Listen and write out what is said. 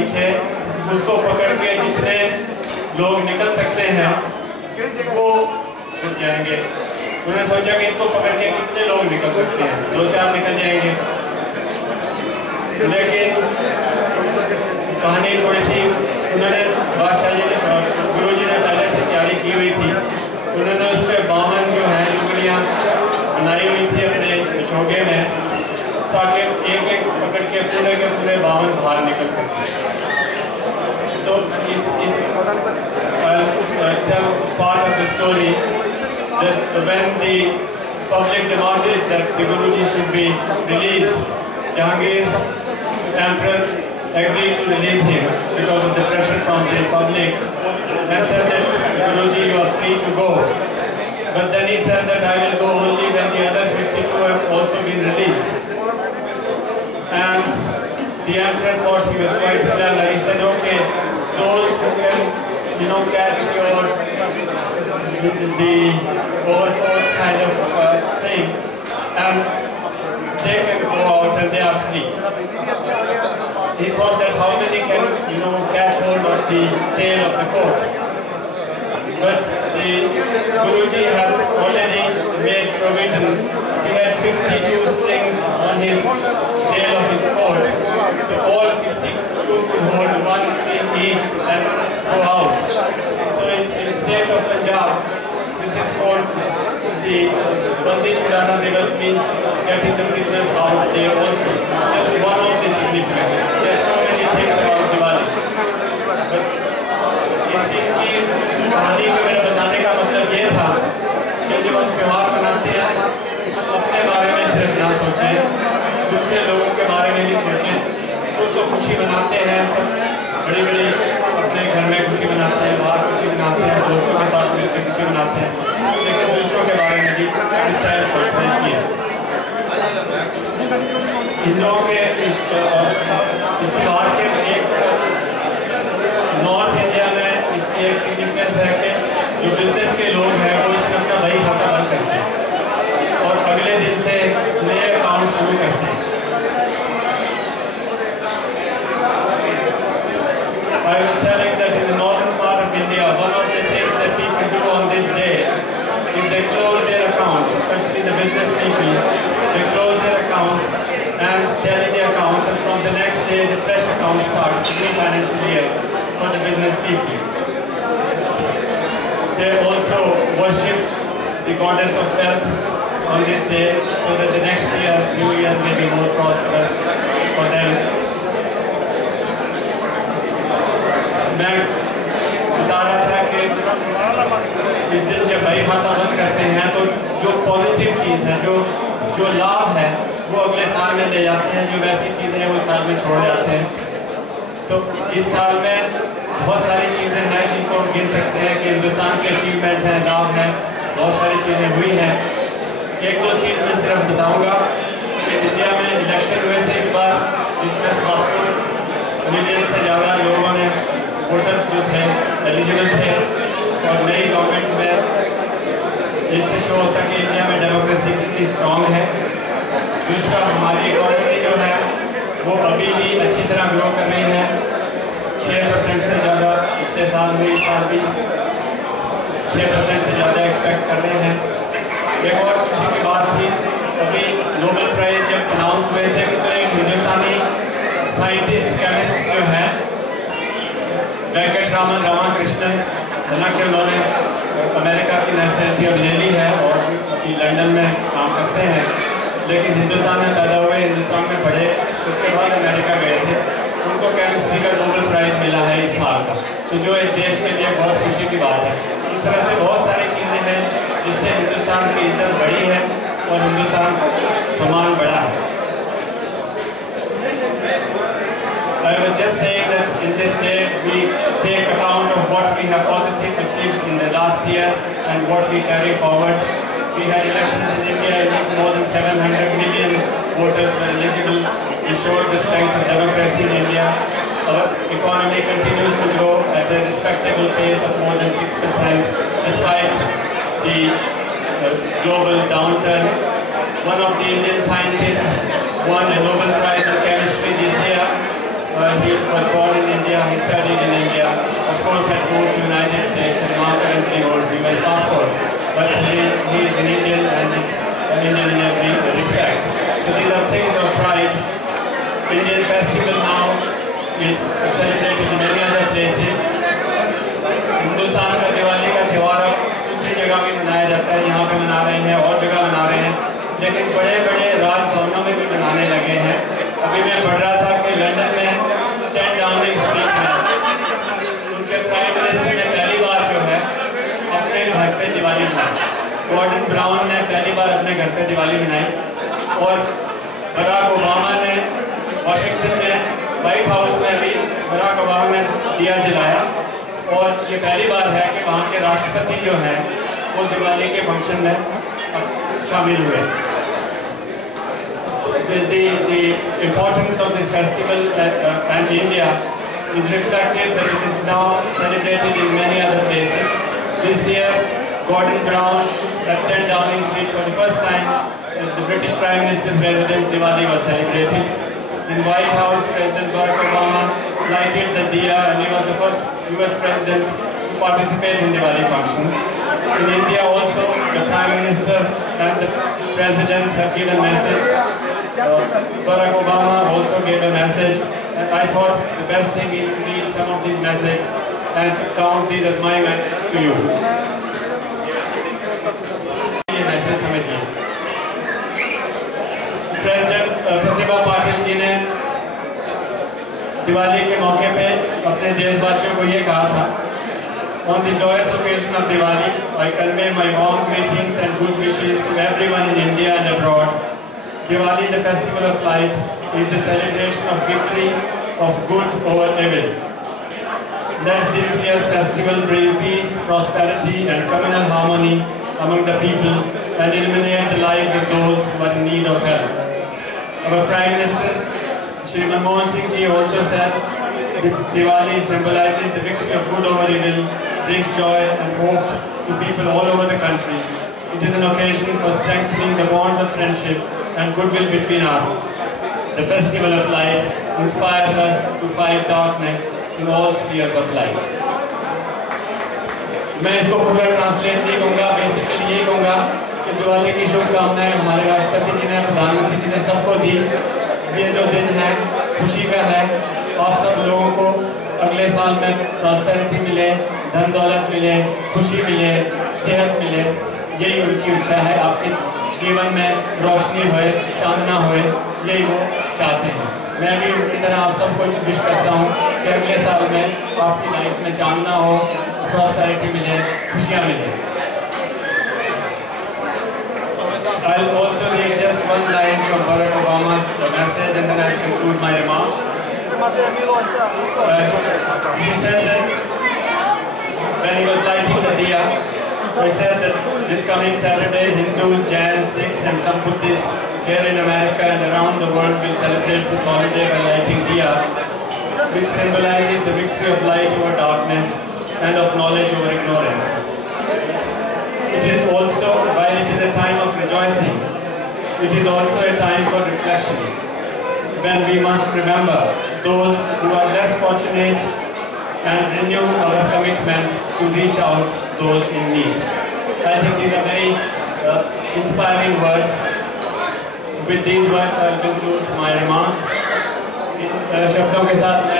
पीछे उसको पकड़ के जितने लोग निकल सकते हैं वो छूट जाएंगे। उन्होंने सोचा कि इसको पकड़ के कितने लोग निकल सकते हैं, 2-4 निकल जाएंगे। लेकिन कहानी थोड़ी सी उन्होंने बादशाह जी ने गुरुजी ने पहले से तैयारी की हुई थी। उन्होंने उस पर 52 जो है लुगड़ियाँ बनाई हुई थी अपने चौके में, ताकि एक एक पकड़ के पूरे 52 बाहर निकल सकें। तो इस part of the story that when the public demanded that the Guruji should be released, Jahangir Emperor agreed to release him because of the pressure from the public and said that Guruji, you are free to go. But then he said that I will go only when the other 52 have also been released. And the emperor thought he was quite clever. He said, okay, those who can, catch the overcoat kind of thing, and they can go out and they are free. He thought that how many can, catch hold of the tail of the coat. But the Guruji had already made provision. He had 52 strings on his tail of his coat, so all 52 could hold one string each and go out. So in state of Punjab, this is called the Bandi Chhudana Divas, means getting the prisoners out day also. It's just one of the significance. There's so many things about Diwali. But इसकी कहानी को मेरा बताने का मतलब ये था कि जब हम त्योहार मनाते हैं अपने बारे में सिर्फ ना सोचें, दूसरे लोगों के बारे में भी सोचें। खुद तो खुशी मनाते हैं, सब बड़ी अपने घर में खुशी मनाते हैं, बाहर खुशी मनाते हैं, दोस्तों के साथ मिलकर खुशी मनाते हैं, लेकिन दूसरों के बारे में भी इस टाइम सोचना चाहिए। हिंदुओं के इस त्यौहार के एक नॉर्थ इंडिया में इसकी एक सिग्निफिकेंस है कि जो बिजनेस के लोग हैं वो इस दिन अपना बही खाता बंद करते हैं और अगले दिन से नए अकाउंट शुरू करते हैं। I was telling that in the northern part of India, one of the things that people do on this day is they close their accounts, especially the business people. They close their accounts and tally their accounts, and from the next day the fresh accounts start, the new financial year for the business people. They also worship the goddess of wealth on this day so that the next year, new year, may be more prosperous for them. मैं बता रहा था कि इस दिन जब बही खाता बंद करते हैं तो जो पॉजिटिव चीज़ है, जो लाभ है, वो अगले साल में ले जाते हैं, जो वैसी चीज़ें हैं वो साल में छोड़ जाते हैं। तो इस साल में बहुत सारी चीज़ें हैं जिनको हम गिन सकते हैं कि हिंदुस्तान के अचीवमेंट हैं, लाभ हैं, बहुत सारी चीज़ें हुई हैं। 1-2 चीज़ मैं सिर्फ बताऊंगा कि इंडिया में इलेक्शन हुए थे इस बार, जिसमें 700 मिलियन से ज़्यादा लोगों ने, वोटर्स जो थे, एलिजिबल थे, और नई गवर्नमेंट में इससे शो होता है कि इंडिया में डेमोक्रेसी कितनी स्ट्रॉन्ग है। दूसरा, हमारी इकोनॉमी जो है वो अभी भी अच्छी तरह ग्रो कर रही है, 6% से ज़्यादा पिछले साल हुई, इस साल भी 6% से ज़्यादा एक्सपेक्ट कर रहे हैं। एक और खुशी की बात थी, अभी नोबेल प्राइज जब अनाउंस हुए थे कि तो एक हिंदुस्तानी साइंटिस्ट केमिस्ट जो है वेंकटरामन रामाकृष्णन, हालांकि उन्होंने अमेरिका की नेशनलिटी अब ले ली है और अभी लंदन में काम करते हैं, लेकिन हिंदुस्तान में पैदा हुए, हिंदुस्तान में पढ़े, उसके बाद अमेरिका गए थे। उनको केमिस्ट्री का नोबेल प्राइज़ मिला है इस साल का, तो जो इस देश के लिए बहुत खुशी की बात है। इस तरह से बहुत सारी चीज़ें हैं जिससे हिंदुस्तान की इज्जत बढ़ी है और हिंदुस्तान का सम्मान बढ़ा है। I was just saying that in this day we take account of what we have positive achieved in the last year and what we carry forward. We had elections in India in which more than 700 million voters were eligible. We showed the strength of democracy in India. Our economy continues to grow at a respectable pace of more than 6% despite the global downturn. One of the Indian scientists won a Nobel Prize in Chemistry this year. He was born in he holds US passport, but he is an Indian and is Indian in every respect. So these are things of pride. Indian festival now is celebrated in many other places. Hindustan का दिवाली का त्यौहार दूसरी जगह भी मनाया जाता है, यहाँ पे मना रहे हैं और जगह मना रहे हैं, लेकिन बड़े बड़े राजभवनों में भी मनाने लगे हैं। अभी मैं पढ़ रहा था कि लंदन में 10 डाउनिंग स्ट्रीट में उनके प्राइम मिनिस्टर ने पहली बार जो है अपने घर पे दिवाली मनाई। गॉर्डन ब्राउन ने पहली बार अपने घर पे दिवाली मनाई और बराक ओबामा ने वाशिंगटन में व्हाइट हाउस में भी बराक ओबामा ने दिया जलाया और ये पहली बार है कि वहाँ के राष्ट्रपति जो हैं वो दिवाली के फंक्शन में शामिल हुए। So the importance of this festival and India is reflected that it is now celebrated in many other places. This year, Gordon Brown at 10 Downing Street for the first time, the British Prime Minister's residence Diwali was celebrated. In White House, President Barack Obama lighted the diya and he was the first US President to participate in Diwali function. In India also, the Prime Minister and the President have given a message. Barack Obama also gave a message, and I thought the best thing is to read some of these messages and count these as my message to you. ये message समझिए। President Pratibha Patil ji ने दिवाली के मौके पे अपने देशवासियों को ये कहा था, On the joyous occasion of Diwali, I convey my warm greetings and good wishes to everyone in India and abroad. Diwali, the festival of light, is the celebration of victory of good over evil. Let this year's festival bring peace, prosperity and communal harmony among the people and illuminate the lives of those who are in need of help. Our Prime Minister, Shri Manmohan Singh ji also said, Diwali symbolizes the victory of good over evil, brings joy and hope to people all over the country. It is an occasion for strengthening the bonds of friendship and goodwill between us. The festival of light inspires us to fight darkness in all spheres of life. मैं इसको पूरा translate नहीं कहूँगा, basically ये कहूँगा कि दिवाली की शुभकामनाएं हमारे राष्ट्रपति जी ने, प्रधानमंत्री जी ने सबको दी। ये जो दिन है खुशी का है, आप सब लोगों को अगले साल में प्रॉस्पेरिटी मिले, धन दौलत मिले, खुशी मिले, सेहत मिले, यही उनकी इच्छा है। आपके जीवन में रोशनी होए, चांदना होए, यही वो चाहते हैं। मैं भी उनकी तरह आप सबको विश करता हूँ कि अगले साल में आपकी लाइफ में चांदना हो, प्रॉस्पेरिटी मिले, खुशियाँ मिले। I'll also read just one line from Barack Obama's message and then I'll conclude my remarks. He said that when he was lighting the diya, he said that this coming Saturday, Hindus, Jains, Sikhs and some Buddhists here in America and around the world will celebrate this holiday by lighting diyas, which symbolizes the victory of light over darkness and of knowledge over ignorance. It is also, while it is a time of rejoicing, it is also a time for reflection, when we must remember those who are less fortunate and renew our commitment to reach out those in need. I think these are very inspiring words. With these words, I will conclude my remarks. इन शब्दों के साथ मैं